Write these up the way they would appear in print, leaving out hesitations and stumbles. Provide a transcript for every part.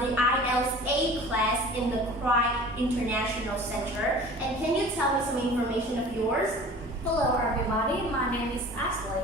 the Ielts A class in the CRIE International Center. And can you tell me some information of yours? Hello everybody, my name is Ashley.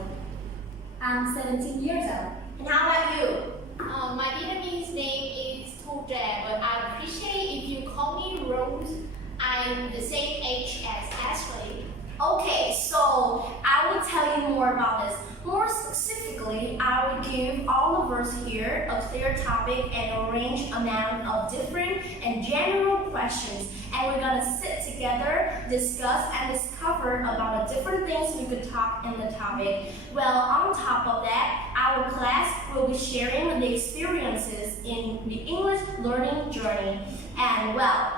I'm 17 years old. And how about you? My Vietnamese name is Thu Trà, but I appreciate if you call me Rose. I'm the same age as Ashley. Okay, so I will tell you more about this. More specifically, I will give all of us here a clear topic and a range amount of different and general questions. And we're gonna sit together, discuss and discover about the different things we could talk in the topic. Well, on top of that, our class will be sharing the experiences in the English learning journey. And well,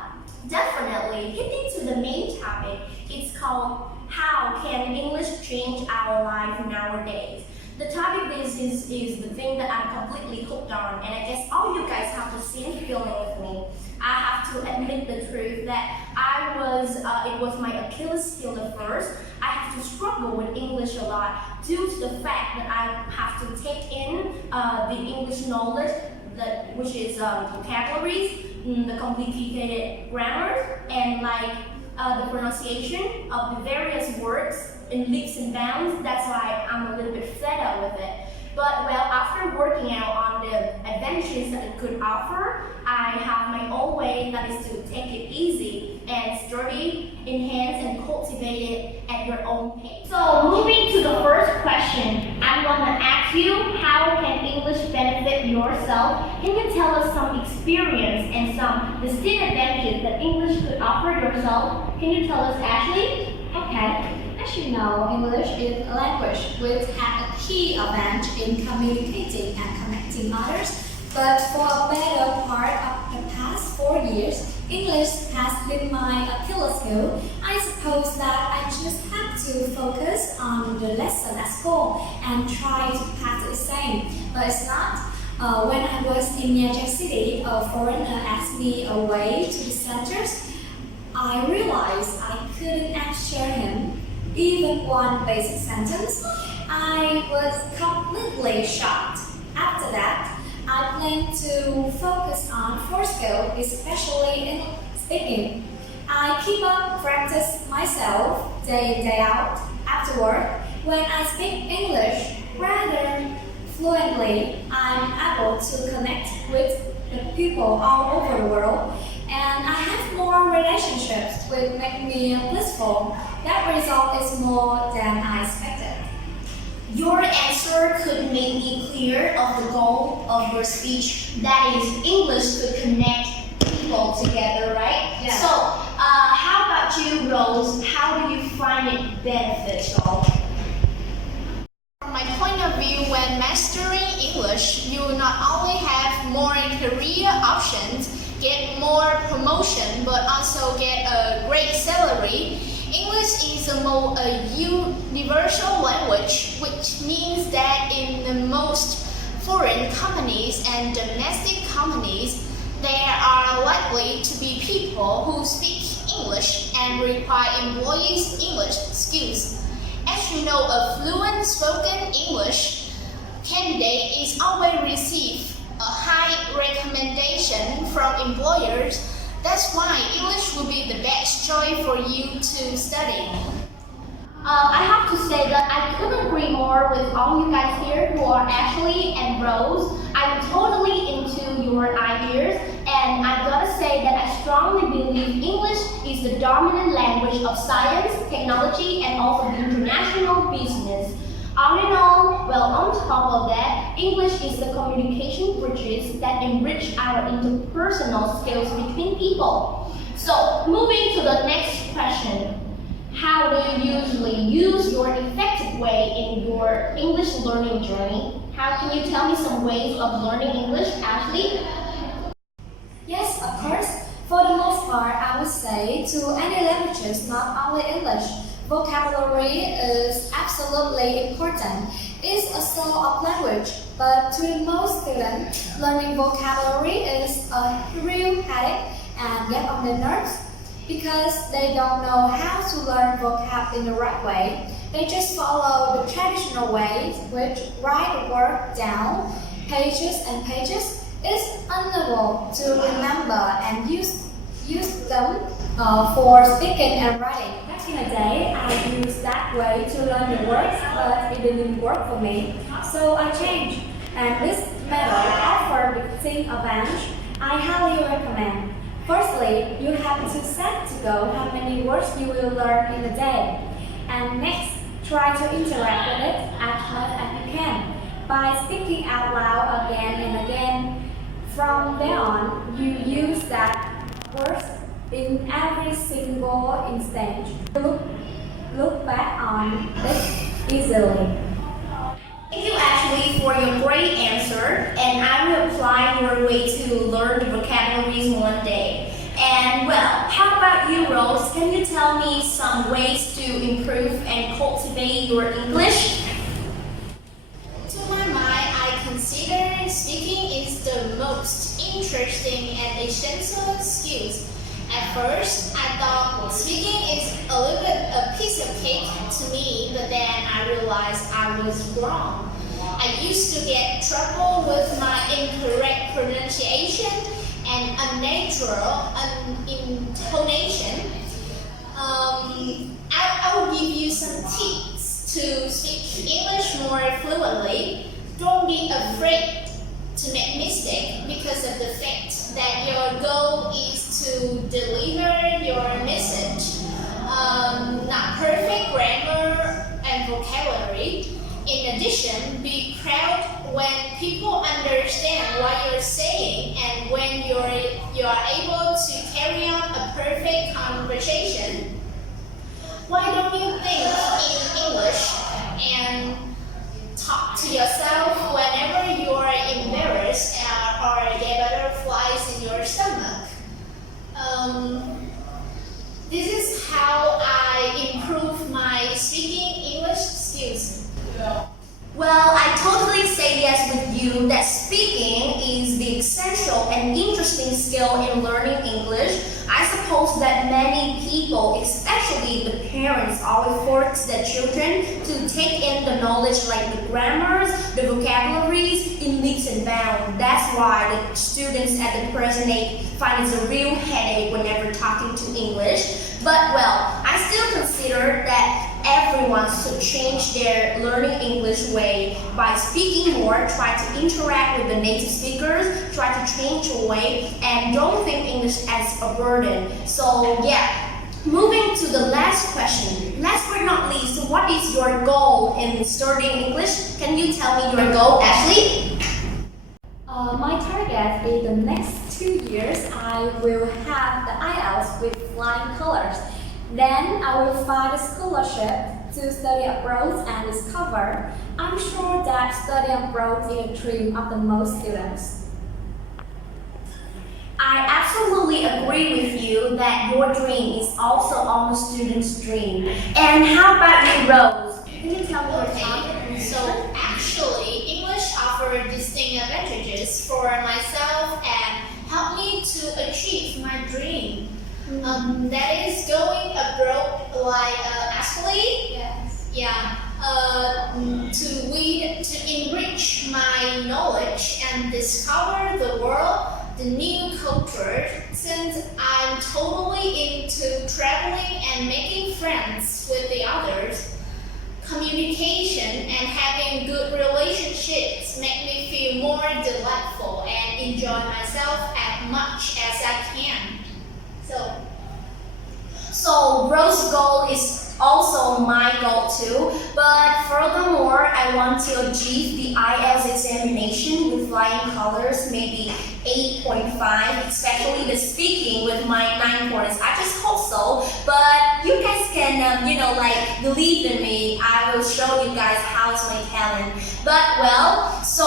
definitely getting to the main topic, it's called how can English change our life nowadays? The topic is the thing that I'm completely hooked on, and I guess all you guys have the same feeling with me. I have to admit the truth that it was my Achilles heel at first. I have to struggle with English a lot due to the fact that I have to take in the English knowledge, which is vocabularies, the complicated grammar, and the pronunciation of the various words in leaps and bounds. That's why I'm a little bit fed up with it. But well, after working out on the advantages that it could offer, I have my own way, that is to take it easy and study, enhance and cultivate it at your own pace. So moving to the first question, I'm gonna ask you, how can English benefit yourself? Can you tell us some experience and some distinct advantages that English could offer yourself? Can you tell us, Ashley? Okay. As you know, English is a language which has a key advantage in communicating and connecting others. But for a better part of the past 4 years, English has been my Achilles heel. I suppose that I just have to focus on the lesson at school and try to pass the exam. But it's not. When I was in New York City, a foreigner asked me a way to the centers. I realized I couldn't answer him even one basic sentence. I was completely shocked. After that, I plan to focus on core skills, especially in speaking. I keep up practice myself day in, day out. After work, when I speak English rather fluently, I'm able to connect with the people all over the world, and I have more relationships which make me blissful. That result is more than I expected. Your answer could make me clear of the goal of your speech. That is, English could connect people together, right? Yeah. So, how about you, Rose? How do you find it beneficial? From my point of view, when mastering English, you will not only have more career options, get more promotion, but also get a great salary. English is a universal language, which means that in the most foreign companies and domestic companies, there are likely to be people who speak English and require employees' English skills. As you know, a fluent spoken English candidate is always receive a high recommendation from employers. That's why English will be the best choice for you to study. I have to say that I couldn't agree more with all you guys here who are Ashley and Rose. I'm totally into your ideas, and I gotta say that I strongly believe English is the dominant language of science, technology, and also international business. All in all, well, on top of that, English is the communication bridges that enrich our interpersonal skills between people. So, moving to the next question. How do you usually use your effective way in your English learning journey? How can you tell me some ways of learning English, Ashley? Yes, of course. For the most part, I would say to any languages, not only English, vocabulary is absolutely important. It's a soul of language, but to the most students, learning vocabulary is a real headache and get on their nerves because they don't know how to learn vocab in the right way. They just follow the traditional ways, which write the word down, pages and pages, It's honorable to remember and use them for speaking and writing. Back in the day, I used that way to learn the words, but it didn't work for me, so I changed. And this method offered the distinct advantage I highly recommend. Firstly, you have to set to go how many words you will learn in a day. And next, try to interact with it as much as you can by speaking out loud again and again. From there on, you use that words in every single instance. Look back on it easily. Thank you, Ashley, for your great answer, and I will apply your way to learn the vocabularies one day. And well, how about you, Rose? Can you tell me some ways to improve and cultivate your English? To my mind, I consider speaking is the most interesting and essential skills. At first, I thought speaking is a little bit a piece of cake to me, but then I realized I was wrong. I used to get trouble with my incorrect pronunciation and unnatural intonation. I will give you some tips to speak English more fluently. Don't be afraid to make mistakes because of the fact that your goal is to deliver your message. Not perfect grammar and vocabulary. In addition, be proud when people understand what you're saying and when you're able to carry on a perfect conversation. Why don't you think in English and talk to yourself whenever you are embarrassed or get butterflies in your stomach? This is how I improve my speaking English skills. Well, I totally say yes with you that speaking is the essential and interesting skill in learning English. I suppose that many people, especially the parents, always force their children to take in the knowledge like the grammars, the vocabularies in leaps and bounds. That's why the students at the present age find it a real headache whenever talking to English. But well, I still consider that everyone should change their learning English way by speaking more, try to interact with the native speakers, try to change your way, and don't think English as a burden. So yeah, moving to the last question. Last but not least, what is your goal in studying English? Can you tell me your goal, Ashley? My target in the next 2 years, I will have the Ielts with flying colors. Then I will find a scholarship to study abroad and discover. I'm sure that studying abroad is a dream of the most students. I absolutely agree with you that your dream is also all the students' dream. And how about you, Rose? Can you tell me your thoughts? So actually, English offers distinct advantages for myself and help me to achieve my dream. That is going abroad like Ashley. Yes. Yeah. To enrich my knowledge and discover the world, the new culture. Since I'm totally into traveling and making friends with the others, communication and having good relationships make me feel more delightful and enjoy myself as much as I can. So Rose's goal is also my goal too, but furthermore, I want to achieve the IELTS examination with flying colors, maybe 8.5, especially the speaking with my 9 points. I just hope so, but you guys can, believe in me. I will show you guys how's my talent. But well, so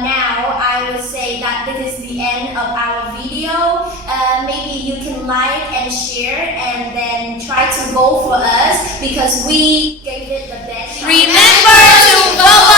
now I will say that this is the end of our video. Maybe you can like and share and then try to vote for us because we gave it the best shot. Remember to vote